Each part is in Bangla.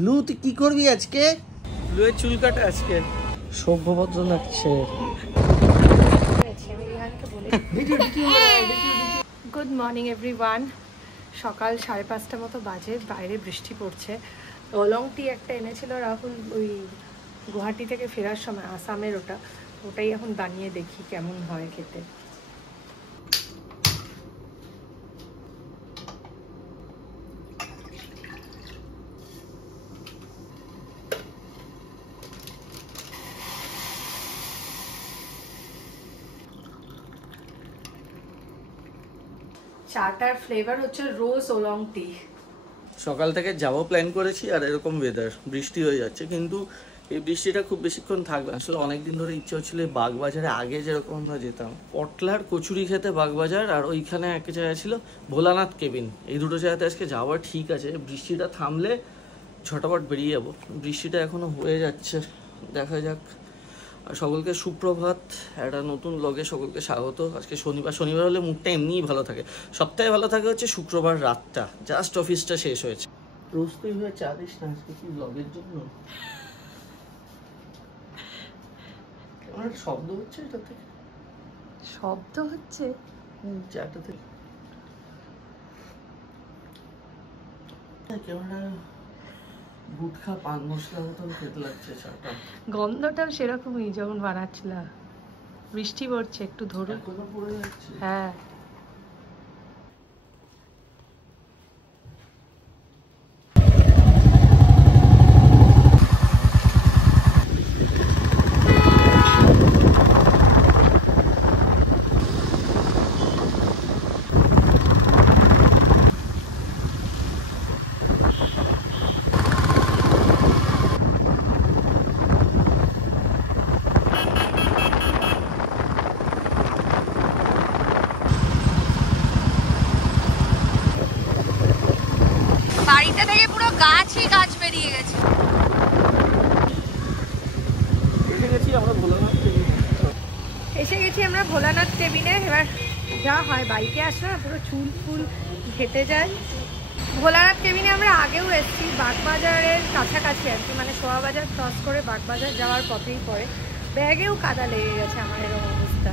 ব্লু তুই কি করবি আজকে? ব্লু এর চুল কাটা আজকে সভ্যভদ্র লাগছে। Good morning everyone. সকাল 5:30 মতো বাজে, বাইরে বৃষ্টি পড়ছে। ওলং টি একটা এনেছিল রাহুল ওই গুয়াহাটি থেকে ফেরার সময়, আসামের, ওটাই এখন বানিয়ে দেখি কেমন হয় খেতে। চাটার ফ্লেভার হচ্ছে রোজ ওলং টি। সকাল থেকে যাবো প্ল্যান করেছি, আর এরকম ওয়েদার, বৃষ্টি হয়ে যাচ্ছে। কিন্তু এই বৃষ্টিটা খুব বেশিক্ষণ থাকবে। আসলে অনেকদিন ধরে ইচ্ছে হচ্ছিল বাগবাজারে, আগে যেরকম আমরা যেতাম পটলার কচুরি খেতে বাগবাজার, আর ওইখানে এক জায়গা ছিল ভোলানাথ কেবিন। এই দুটো জায়গাতে আজকে যাওয়া ঠিক আছে। বৃষ্টিটা থামলে ঝটাপট বেরিয়ে যাবো। বৃষ্টিটা এখনো হয়ে যাচ্ছে, দেখা যাক। আর সকলকে সুপ্রভাত, একটা নতুন ব্লগে সকলকে স্বাগত। আজকে শনিবার হলে মুডটা এমনিই ভালো থাকে। সপ্তাহে ভালো থাকে হচ্ছে শুক্রবার রাতটা, জাস্ট অফিসটা শেষ হয়েছে। রোজ তুই হয়ে চা দিস না আজকে কি ব্লগের জন্য? কেমন একটা শব্দ হচ্ছে এটা থেকে। শব্দ হচ্ছে চাটা থেকে কেমন গুটখা পান মশলা মতন খেতে লাগছে চাটা। গন্ধটাও সেরকমই যখন বানাচ্ছিলাম। বৃষ্টি পড়ছে, একটু ধরুন। পড়ে যাচ্ছে। হ্যাঁ, বাড়িটা থেকে পুরো গাছই গাছ বেরিয়ে গেছে। এসে গেছি আমরা ভোলানাথ কেবিনে। এবার যা হয়, বাইকে আসলে না পুরো চুল ফুল ঘেটে যায়। ভোলানাথ কেবিনে আমরা আগেও এসেছি, বাগবাজারের কাছাকাছি আর কি, মানে সোয়াবাজার ক্রস করে বাগবাজার যাওয়ার পথেই পড়ে। ব্যাগেও কাদা লেগে গেছে আমার, এরকম অবস্থা।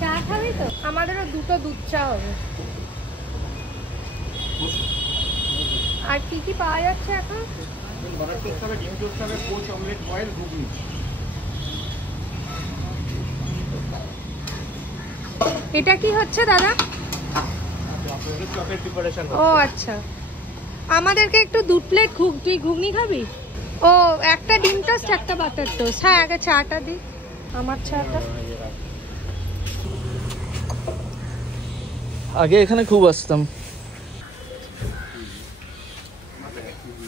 চা খাবি তো? আমাদেরও দুটো দুধ চা হবে। আর কি কি পাওয়া যাচ্ছে এখন? এটা কি হচ্ছে দাদা? ও আচ্ছা, আমাদেরকে একটু 2 প্লেট তুই ঘুগনি খাবি? ও একটা ডিম টোস্ট, একটা বাটার টোস্ট। হ্যাঁ, আগে চাটা দি, আমার চাটা। আগে এখানে খুব আসতাম।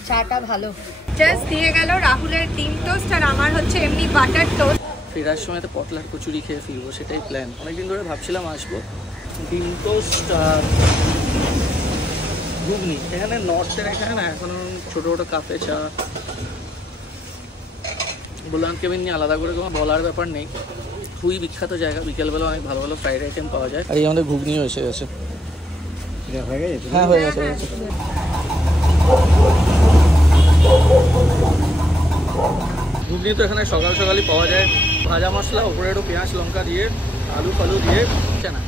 চাটা ভালো। জাস্ট দিয়ে গেল রাহুলের ডিম টোস্ট, আর আমার হচ্ছে এমনি বাটার টোস্ট। ফেরার সময় তো পটলার কচুরি খেয়ে ফিরবো, সেটাই প্ল্যান। অনেকদিন ধরে ভাবছিলাম আসবো। ডিম টোস্ট আর ঘুগনি। এখানে নর্থের এখানে না এখন ছোটো ছোটো কাপে চা। ভোলানাথ কেবিন নিয়ে আলাদা করে কোনো বলার ব্যাপার নেই, খুবই বিখ্যাত জায়গা। বিকেলবেলা অনেক ভালো ভালো ফ্রাইড আইটেম পাওয়া যায়। আর এই আমাদের ঘুগনিও এসে গেছে। হ্যাঁ, হয়ে গেছে। ঘুগনি তো এখানে সকাল সকালই পাওয়া যায়, ভাজা মশলা, ওপরে একটু পেঁয়াজ লঙ্কা দিয়ে, আলু ফালু দিয়ে না।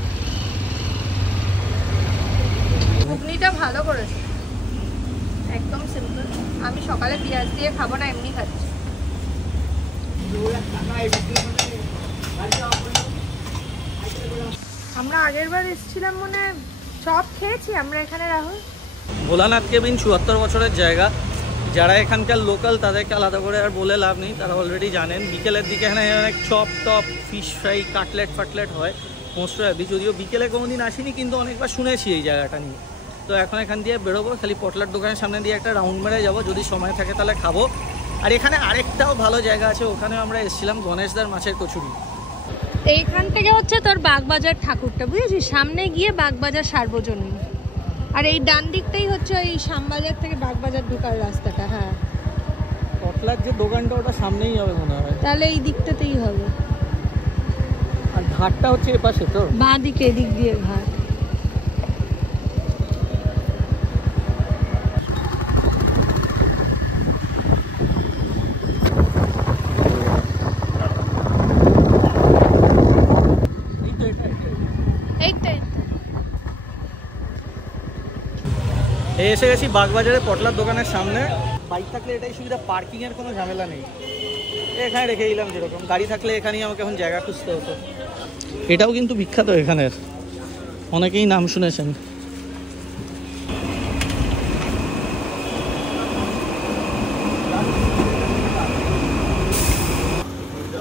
ঘুগনিটা ভালো করেছে, একদম সিম্পল। আমি সকালে পেঁয়াজ দিয়ে খাবো না, এমনি খাচ্ছি। আমরা আগের বার এসেছিলাম মনে চপ খেয়েছি আমরা এখানে রাহুল। ভোলানাথ কেবিন ৭৪ বছরের জায়গা। যারা এখানকার লোকাল তাদেরকে আলাদা করে আর বলে লাভ নেই, তারা অলরেডি জানেন। বিকেলের দিকে এখানে অনেক chop top, fish fry, cutlet হয় মোস্ট অফ। যদিও বিকেলে কোনোদিন আসিনি, কিন্তু অনেকবার শুনেছি এই জায়গাটা নিয়ে। তো এখন এখান দিয়ে বেরোবো, খালি পটলার দোকানের সামনে দিয়ে একটা রাউন্ড মেরে যাবো, যদি সময় থাকে তাহলে খাবো। আর এখানে আরেকটাও ভালো জায়গা আছে, ওখানেও আমরা এসেছিলাম, গণেশদার মাছের কচুরি। এইখান থেকে হচ্ছে তোর বাগবাজার ঠাকুরটা, বুঝেছিস? সামনে গিয়ে বাগবাজার সার্বজনীন, আর এই ডান দিকটাই হচ্ছে ওই শ্যামবাজার থেকে বাগবাজার ঢোকার রাস্তাটা। হ্যাঁ, পটলার যে দোকানটা ওটা সামনেই হবে মনে হয়, তাহলে এই দিকটাতেই হবে। আর ঘাটটা হচ্ছে এপাশে, তো বাঁ দিকে, এদিক দিয়ে ঘাট। এসে গেছি বাগবাজারে পটলার দোকানের সামনে। বাইক থাকলে এটাই সুবিধা, পার্কিংয়ের কোনো ঝামেলা নেই। এখানে রেখে দিলাম, যেরকম গাড়ি থাকলে এখানেই আমাকে এখন জায়গা খুঁজতে হতো। এটাও কিন্তু বিখ্যাত এখানের, অনেকেই নাম শুনেছেন।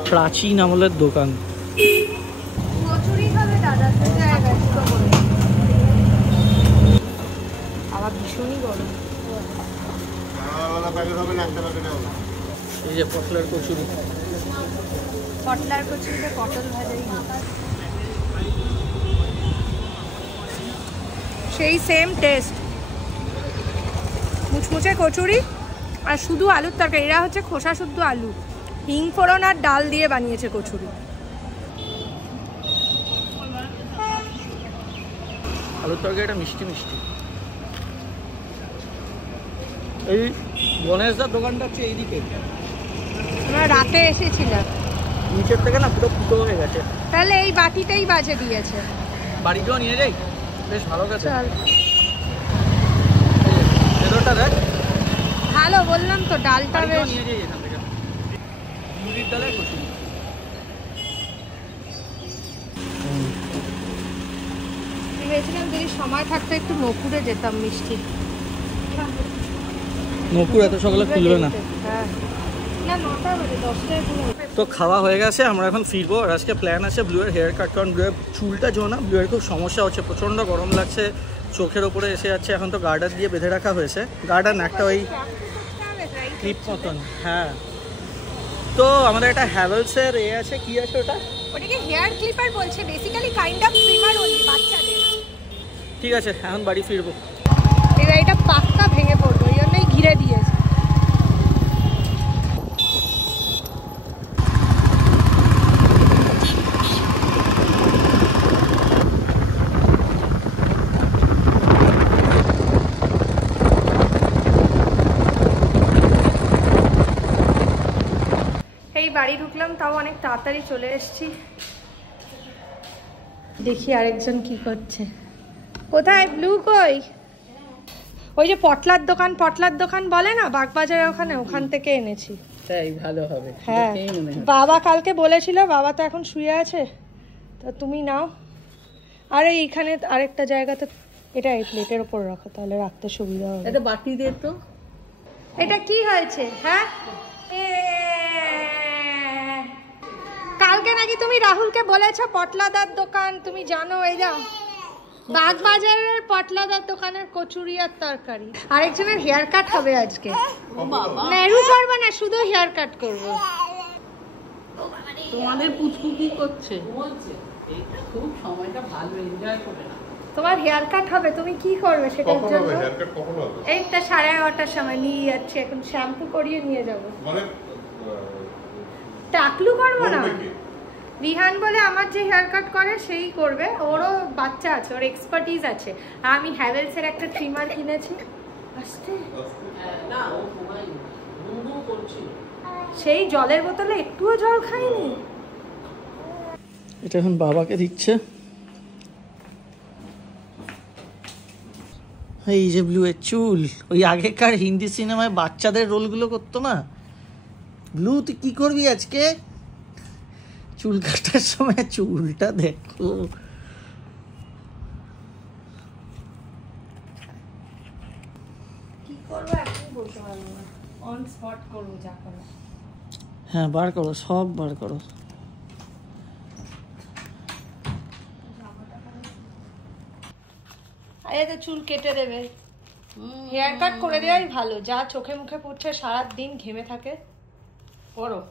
প্রাচীন আমলের দোকান। আবার ভীষণই গরম। এই যে পটলার কচুরি, পটলার কচুরিতে পটল ভাজাই সেই সেম টেস্ট, মুচমুচে কচুরি আর শুধু আলুর তরকারি। এরা হচ্ছে খোসা শুদ্ধ আলু, হিং ফোড়ন আর ডাল দিয়ে বানিয়েছে কচুরি। আলুর তরকারিটা মিষ্টি মিষ্টি। এই গণেশদার দোকানটা হচ্ছে এইদিকে, আমরা রাতে এসেছিলাম, নিচের থেকে না পুরো ফুটো হয়ে গেছে। তাহলে এই বাটিটাই বাজে দিয়েছে। বাড়িতেও নিয়ে যাই, বেশ ভালো গেছে। চল, ভেতরটা দেখ ভালো, বললাম তো ডালটা বেশ। নিয়ে যাই এখান থেকে, মুড়ির ডালে কচুরি। ভেবেছিলাম যদি সময় থাকতো একটু নকুরে যেতাম মিষ্টি। নকুর এত সকালে খুলবে না। হ্যাঁ, না 9টা বাজে, 10টায় খুলবে। তো খাওয়া হয়ে গেছে, আমরা এখন ফিরবো। আর আজকে প্ল্যান আছে ব্লুয়ের হেয়ার কাট, কারণ ব্লুয়ের চুলটা জো না, ব্লুয়ের খুব সমস্যা হচ্ছে, প্রচণ্ড গরম লাগছে, চোখের ওপরে এসে যাচ্ছে। এখন তো গার্ডার দিয়ে বেঁধে রাখা হয়েছে, গার্ডার না একটা ওই ক্লিপ মতন। হ্যাঁ, তো আমাদের একটা হ্যাভেলসের এ আছে, কি আছে ওটা, ওটাকে হেয়ার ক্লিপার বলছে, basically kind of trimmer only বাচ্চাদের। ঠিক আছে, এখন বাড়ি ফিরবো। এবার এটা পাক্কা ভেঙে পড়বে, ওই জন্যই ঘিরে দিয়েছে। এই বাড়ি ঢুকলাম, তাও অনেক তাড়াতাড়ি চলে এসেছি। দেখি আরেকজন কি করছে। কোথায় ব্লু? কই? ওই যে পটলার দোকান বলে না বাগবাজারে, ওখান থেকে এনেছি। তাই ভালো হবে। হ্যাঁ, বাবা কালকে বলেছিল, বাবা তো এখন শুয়ে আছে, তা তুমি নাও। আর এইখানে আরেকটা জায়গাতে, এটা এই প্লেটের ওপর রাখো, তাহলে রাখতে সুবিধা হবে। এটা বাটি দে তো। এটা কি হয়েছে? হ্যাঁ, কালকে নাকি তুমি রাহুলকে বলেছো পটলাদার দোকান, তুমি জানো, এই যাও বাগবাজারের পটলাদার দোকানের কচুরি আর তরকারি। আরেকজনের হেয়ার কাট হবে আজকে। নেহরু করবো না, শুধু হেয়ার কাট করবো। তোমাদের পুচকু কি করছে? খুব সময়টা ভালো এনজয় করে না। তোমার হেয়ার কাট হবে, তুমি কি করবে সেটার জন্য? এইটা 11:30টার সময় নিয়ে যাচ্ছি, এখন শ্যাম্পু করিয়ে নিয়ে যাবো। টাকলু করবো না, রিহান বলে আমার যে হেয়ার কাট করে সেই করবে, ওরও বাচ্চা আছে, ওর এক্সপার্টিজ আছে। আর আমি হ্যাভেলসের একটা ট্রিমার কিনেছি। আস্তে, সেই জলের বোতলে একটুও জল খাইনি। এটা এখন বাবাকে দিচ্ছে। এই যে ব্লু এর চুল, ওই আগেকার হিন্দি সিনেমায় বাচ্চাদের রোলগুলো করতো না। ব্লু তুই কি করবি আজকে? চুল কাটার সময় চুলটা দেখো। কি করবো এখন বলতে পারবো না, অন স্পট করবো যা করো। হ্যাঁ, বার করো, সব বার করো। আরে তো চুল কেটে দেবে, হেয়ার কাট করে দেওয়াই ভালো। যা চোখে মুখে পড়ছে, সারা দিন ঘেমে থাকে। পড়ো।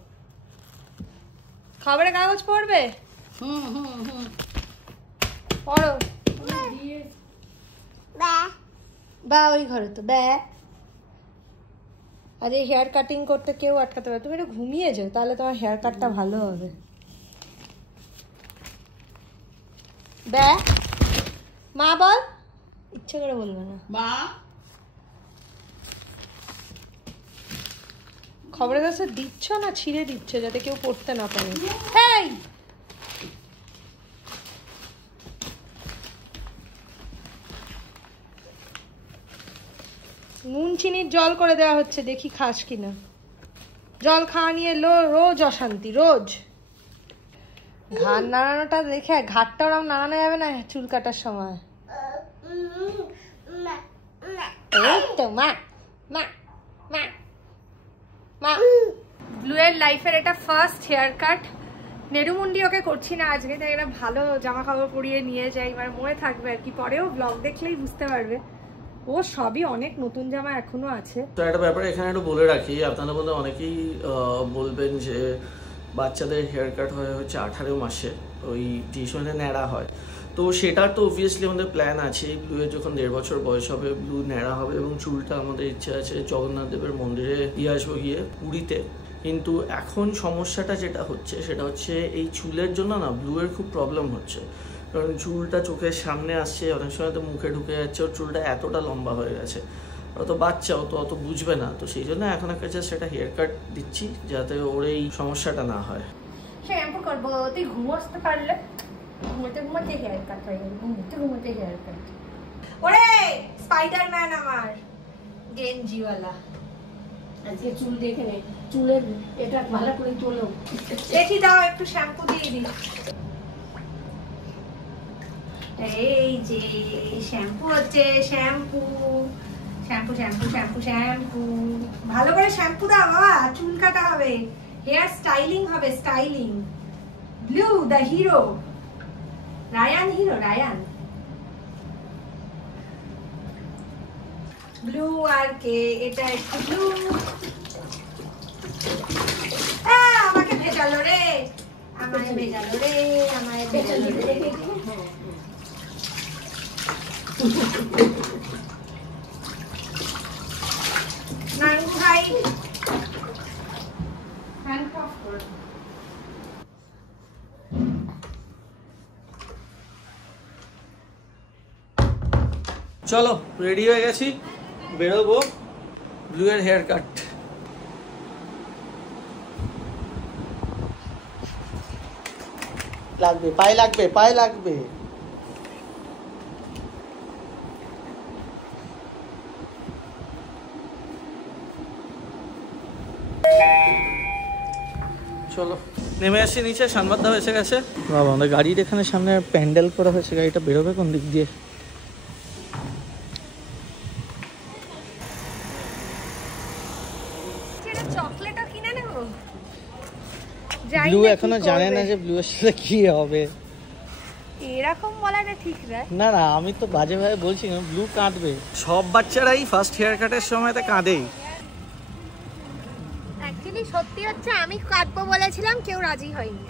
খবরের কাগজ পড়বে? পড়ো। বা ওই ঘরে তো ব্যা। আরে হেয়ার কাটিং করতে কেউ আটকাতে পারে? তুমি একটু ঘুমিয়ে যাও, তাহলে তোমার হেয়ার কাটটা ভালো হবে। ব্যা, মা বল। ইচ্ছে করে বলবে না। মা, খবরের কাছে দিচ্ছ না ছিঁড়ে দিচ্ছ যাতে কেউ পড়তে না পারে? এই নুন চিনির জল করে দেওয়া হচ্ছে, দেখি খাস কিনা। জল খাওয়া নিয়ে রোজ অশান্তি, রোজ। ঘাড় নাড়ানোটা দেখে, ঘাড়টা ওরকম নাড়ানো যাবে না চুল কাটার সময়। এই তো মা মা মা মা। ব্লুয়ের লাইফের এটা ফার্স্ট হেয়ার কাট। নেরুমুন্ডি ওকে করছি না আজকে, তাই একটা ভালো জামা কাপড় পরিয়ে নিয়ে যাই, মানে মনে থাকবে আর কি, পরেও ব্লগ দেখলেই বুঝতে পারবে। ও সবই অনেক নতুন জামা এখনো আছে। তো একটা ব্যাপারে এখানে একটু বলে রাখি, আপনাদের মধ্যে অনেকেই বলবেন যে বাচ্চাদের হেয়ার কাট হচ্ছে 18 মাসে, ওই যে সময় ন্যাড়া হয়। তো সেটার তো অবভিয়াসলি আমাদের প্ল্যান আছে, ব্লুয়ের যখন 1.5 বছর বয়স হবে ব্লু ন্যাড়া হবে, এবং চুলটা আমাদের ইচ্ছা আছে জগন্নাথ দেবের মন্দিরে দিয়ে আসবো গিয়ে পুরীতে। কিন্তু এখন সমস্যাটা যেটা হচ্ছে সেটা হচ্ছে এই চুলের জন্য না ব্লুয়ের খুব প্রবলেম হচ্ছে, কারণ চুলটা চোখের সামনে আসছে, অনেক সময় তো মুখে ঢুকে যাচ্ছে, ওর চুলটা এতটা লম্বা হয়ে গেছে। অত বাচ্চা অত বুঝবে না, তো সেই জন্য এখন একটা জাস্ট একটা হেয়ার কাট দিচ্ছি যাতে ওর এই সমস্যাটা না হয়। শ্যাম্পু করবো, তুই ঘুমোতে পারলে, ঘুমোতে ঘুমোতে হেয়ার কাট হয়ে গেল, ঘুমোতে ঘুমোতে হেয়ার কাট। ওরে স্পাইডারম্যান আমার গেঞ্জিওয়ালা, আজকে চুল দেখে নে, চুলের এটা ভালো করে তোলো। দেখি দাও একটু শ্যাম্পু দিয়ে দিই। এই যে শ্যাম্পু হচ্ছে, shampoo shampoo shampoo shampoo shampoo. ভালো করে শ্যাম্পু দাও বাবা, চুল কাটা হবে, হেয়ার স্টাইলিং হবে, styling. Blue the hero, Ryan hero, Ryan. Blue আর কে, এটা একটু ব্লু। আমাকে ভেজালো রে, আমায় ভেজালো রে, আমায় ভেজালো রে। নানু ভাই হ্যান্ডকাফ করে। চলো রেডি হয়ে গেছি, বেরোবো। ব্লুয়ের হেয়ার কাট। লাগবে, পায়ে লাগবে, পায়ে লাগবে। চলো নেমে আসি নিচে, সানবাদা এসে গেছে। বাবা আমাদের গাড়ির এখানে সামনে প্যান্ডেল করা হয়েছে, গাড়িটা বেরোবে কোন দিক দিয়ে? চকলেটও কিনে নেবো। ব্লু এখনো জানে না যে ব্লু এর সাথে কি হবে। এরকম বলাটা ঠিক না না, আমি তো বাজে ভাবে বলছি না, ব্লু কাঁদবে। সব বাচ্চারাই ফার্স্ট হেয়ার কাটের সময় তো কাঁদেই। অ্যাকচুয়ালি সত্যি হচ্ছে আমি কাটবো বলেছিলাম, কেউ রাজি হয়নি।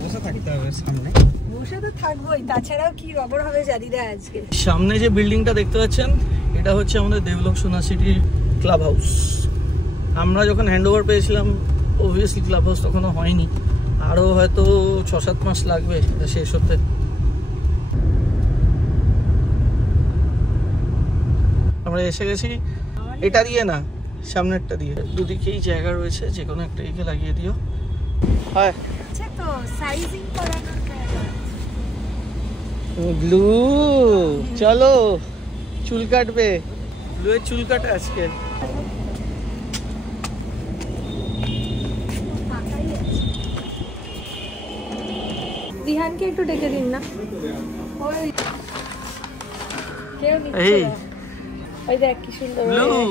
বসে থাকতে হবে সামনে, বসে তো থাকবোই, তাছাড়াও কি রবর হবে জানিদা আজকে। সামনে যে বিল্ডিংটা দেখতে পাচ্ছেন এটা হচ্ছে আমাদের দেবলোক সোনা সিটি ক্লাব হাউস। আমরা যখন হ্যান্ডওভার পেয়েছিলাম অবভিয়াসলি ক্লাব হাউস তখনও হয়নি, আরও হয়তো 6-7 মাস লাগবে এটা শেষ হতে। আমরা এসে গেছি, এটা দিয়ে না সামনেরটা দিয়ে, দুদিকেই জায়গা রয়েছে, যে কোনো একটা দিকে লাগিয়ে দিও। হয় আচ্ছা তো সাইজিং করানোর জায়গা। ব্লু চলো চুল কাটবে, ব্লুয়ের চুল কাটে আজকে। দিহানকে একটু ডেকে দিন না, ওই কেউ নিচ্ছে এই না। ওই দেখ কি সুন্দর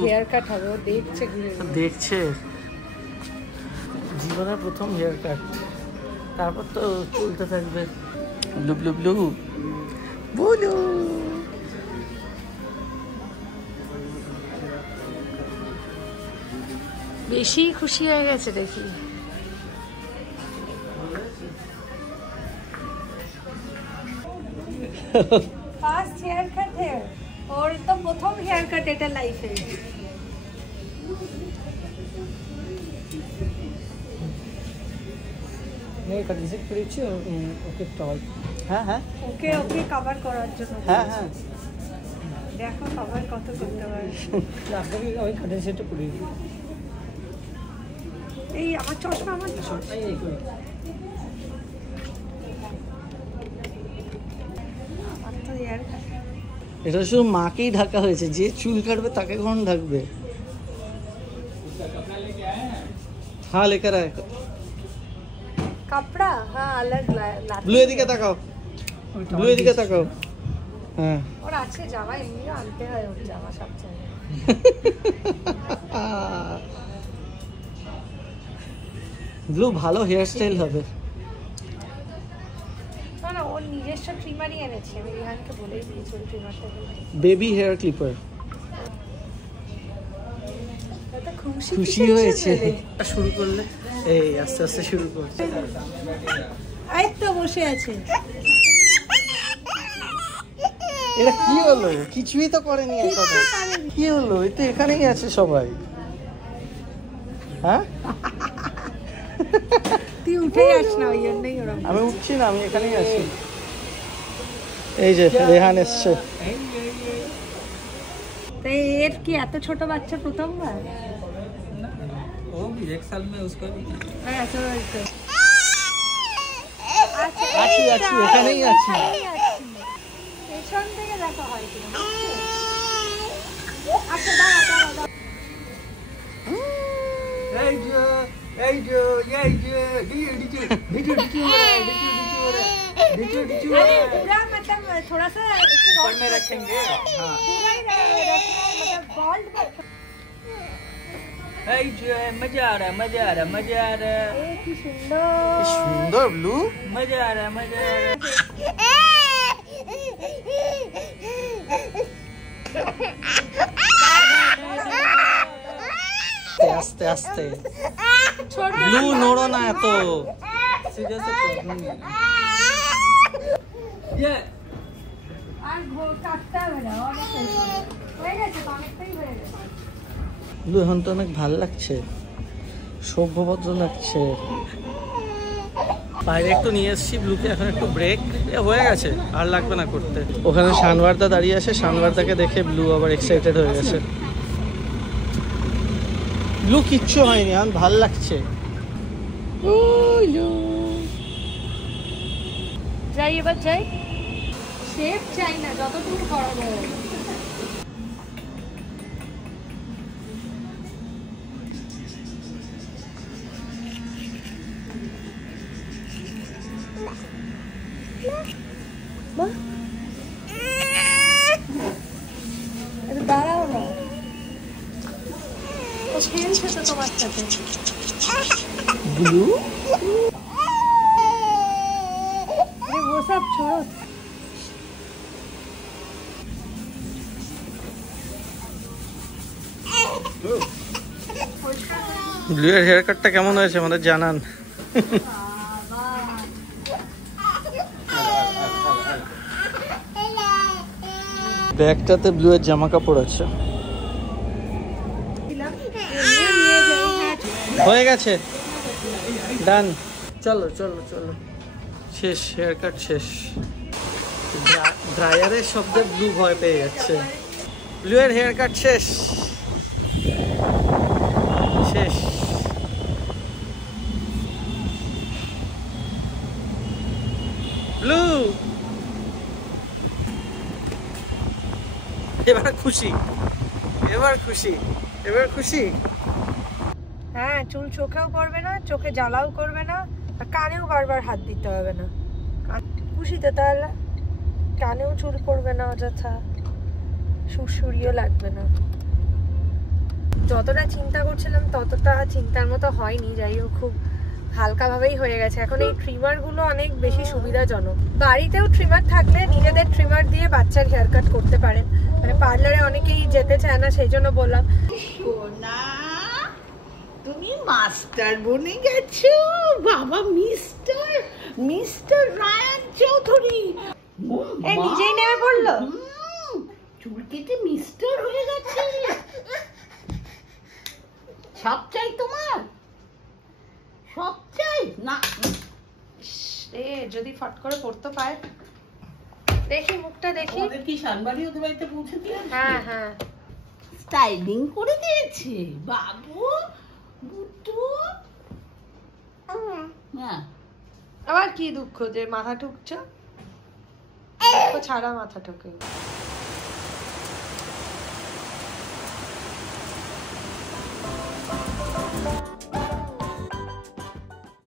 হেয়ার কাট হবে, ও দেখছে ঘুরে দেখছে, জীবনের প্রথম হেয়ার কাট, তারপর তো চলতে থাকবে। Blue blue blue blue. বেশি খুশি হয়ে গেছে দেখি। ফার্স্ট হেয়ার কাট ওর তো প্রথম হেয়ার কাট এটা লাইফে। হ্যাঁ হ্যাঁ ওকে ওকে কভার করার জন্য। হ্যাঁ হ্যাঁ দেখো কভার কত করতে পারে। এই আমার চশমা, আমার তো হেয়ার কাট এটা শুধু মাকেই ঢাকা হয়েছে, যে চুল কাটবে তাকে কখন ঢাকবে? হ্যাঁ লেকার আয়। কাপড়া হ্যাঁ अलग ব্লু এদিকে তাকাও, ব্লু এদিকে তাকাও। হ্যাঁ ওর আছে জামা, এমনিও আনতে হয় ওর জামা সবসময়। ব্লু ভালো হেয়ার স্টাইল হবে। না না, ওর নিজস্ব ট্রিমারই এনেছে, আমি রিহানকে বলেই দিয়েছি ওই ট্রিমারটা বেবি হেয়ার ক্লিপার। খুশি হয়েছে। শুরু করলে এই আস্তে আস্তে শুরু করছে। এই তো বসে আছে। এটা কি হলো? কিছুই তো করেনি এখনো। কি হলো? এই তো এখানেই আছে সবাই। হ্যাঁ তুই উঠেই আস না, ওই জন্যই ওরকম। আমি উঠছি না, আমি এখানেই আছি। এই যে রেহান এসছে। তো এর কি এত ছোট বাচ্চা প্রথমবার? वो भी 1 साल में उसका भी। হ্যাঁ তো আছি আছি, এখানেই আছি। পেছন থেকে দেখা হয় কিনা। আচ্ছা দাঁড়া দাঁড়া দাঁড়া। এই যে अरे पूरा मतलब थोड़ा सा ऊपर में रखेंगे। हाँ पूरा ही मतलब बॉल्ड এই যে मजा आ रहा है, मजा आ रहा है, मजा आ रहा है, কি সুন্দর। কি সুন্দর ব্লু। मजा आ रहा है, मजा आ रहा है। আস্তে আস্তে ছোট ব্লু নড়ো না এত। सीधा से प्रॉब्लम है ये। আর কাটতে হবে না, অনেক হয়ে গেছে, অনেকটাই হয়ে গেছে। ব্লু এখন তো অনেক ভাল লাগছে, সভ্যভদ্র লাগছে। বাইরে একটু নিয়ে এসেছি ব্লুকে, এখন একটু ব্রেক হয়ে গেছে, আর লাগবে না করতে। ওখানে শানওয়ারদা দাঁড়িয়ে আছে, শানওয়ারদাকে দেখে ব্লু আবার এক্সাইটেড হয়ে গেছে। ব্লু কিচ্ছু হয়নি, এখন ভাল লাগছে। যাই এবার যাই, শেপ চাই না, যতটুকু করা যায়। দাঁড়াও না, ও খেলছে তো তোমার সাথে। ব্লু वो सब छोड़ो। ব্লু এর হেয়ার কাটটা কেমন হয়েছে আমাদের জানান। ব্যাগটাতে ব্লু এর জামা কাপড় আছে। হয়ে গেছে, ডান। চলো চলো চলো, শেষ, হেয়ার কাট শেষ। ড্রায়ারের শব্দে ব্লু ভয় পেয়ে যাচ্ছে। ব্লু এর হেয়ার কাট শেষ শেষ। ব্লু এবার খুশি, এবার খুশি, এবার খুশি। হ্যাঁ, চুল চোখেও পড়বে না, চোখে জ্বালাও করবে না, আর কানেও বারবার হাত দিতে হবে না। খুশিতে তাহলে কানেও চুল পড়বে না অযথা, সুরসুরিও লাগবে না। যতটা চিন্তা করছিলাম ততটা চিন্তার মতো হয়নি, যাই হোক খুব হালকাভাবেই হয়ে গেছে। এখন এই ট্রিমারগুলো অনেক বেশি সুবিধাজনক। বাড়িতেও ট্রিমার থাকলে নিজেদের ট্রিমার দিয়ে বাচ্চার হেয়ার কাট করতে পারেন। মানে পার্লারে অনেকেই যেতে চায় না, সেই জন্য বললাম। সোনা তুমি মাস্টার বনে গেছো বাবা, মিস্টার মিস্টার রায়ান চৌধুরী। এ নিজেই নেমে পড়লো। চুল কেটে মিস্টার হয়ে গেছে। সব চাই তোমার, সব চাই না। এ যদি ফট করে পড়তে পায়, দেখি মুখটা দেখি। ওদের কি শানবাড়ি ওদের বাড়িতে পৌঁছে দিয়েছে? হ্যাঁ হ্যাঁ, স্টাইলিং করে দিয়েছে বাবু বুটু। হ্যাঁ, আবার কি দুঃখ যে মাথা ঠুকছো, ছাড়া মাথা ঠুকে।